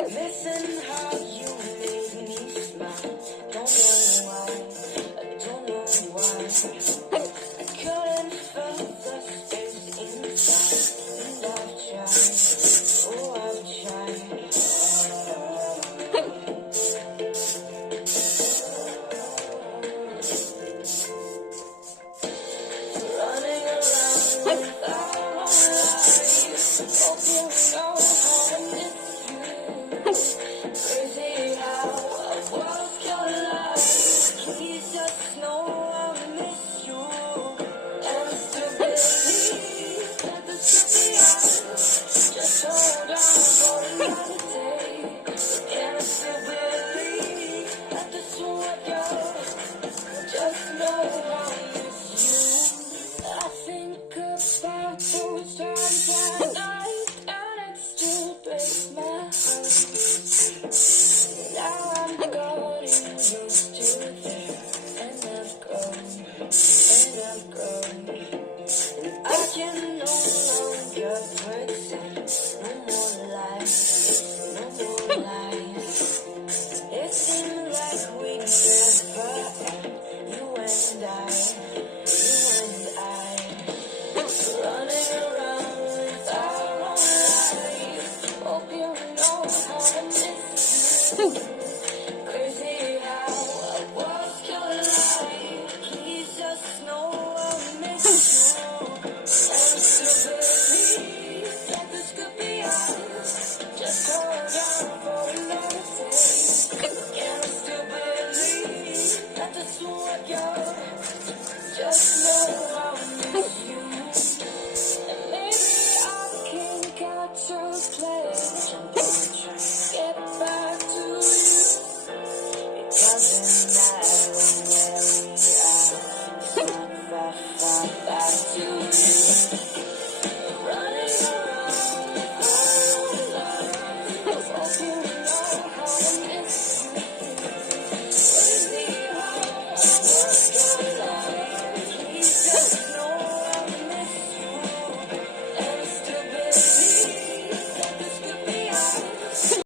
Missing how you made me smile. Don't know why, I don't know why. I couldn't fill the space inside, and I've tried, oh I've tried. Running around without a life. Hope you know how I miss you. Crazy how I walk your life. Please just know I miss you. And I still believe that this could be us. Just hold on for another day. And I still believe that this will work out. Just know I miss you. I think about those times at night, and it still breaks my heart. Now I'm gone, used to there, and I've grown, and I've grown. And I can no longer pretend. No more lies, no more lies. It seemed like we'd never end. You and I, running around without a life. Hope you know how to miss you.